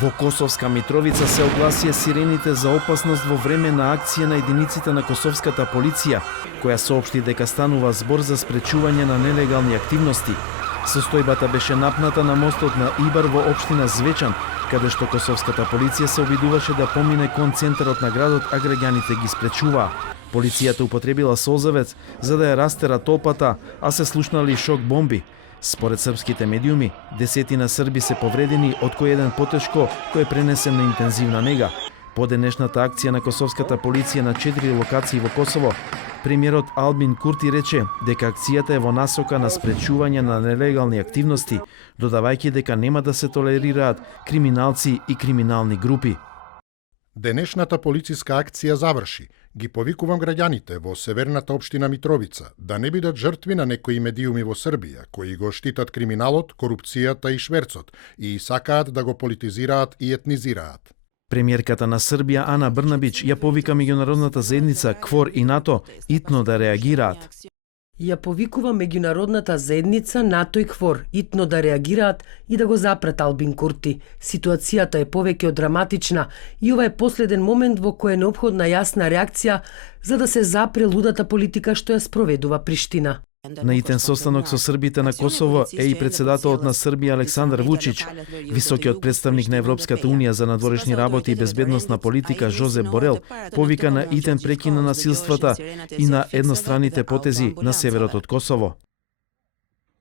Во Косовска Митровица се огласија сирените за опасност во време на акција на единиците на Косовската полиција, која соопшти дека станува збор за спречување на нелегални активности. Состојбата беше напната на мостот на Ибар во општина Звечан, каде што Косовската полиција се обидуваше да помине кон центарот на градот, а граѓаните ги спречуваа. Полицијата употребила солзавец за да ја растера толпата, а се слушнали шок бомби. Според српските медиуми, десетина срби се повредени, од кој еден потешко, кој е пренесен на интензивна нега. По денешната акција на Косовската полиција на 4 локации во Косово, премиерот Албин Курти рече дека акцијата е во насока на спречување на нелегални активности, додавајќи дека нема да се толерираат криминалци и криминални групи. Денешната полициска акција заврши. Ги повикувам граѓаните во северната општина Митровица да не бидат жртви на некои медиуми во Србија кои го штитат криминалот, корупцијата и шверцот и сакаат да го политизираат и етнизираат. Премиерката на Србија Ана Брнабич ја повика меѓународната заедница КФОР и НАТО итно да реагираат. Ја повикува меѓународната заедница НАТО и КФОР итно да реагираат и да го запрат Албин Курти. Ситуацијата е повеќе од драматична и ова е последен момент во кој е неопходна јасна реакција за да се запре лудата политика што ја спроведува Приштина. На итен состанок со србите на Косово е и председателот на Србија Александар Вучич. Високиот представник на Европската унија за надворешни работи и безбедносна политика Жозеп Борел повика на итен прекин на насилствата и на едностранните потези на северот од Косово.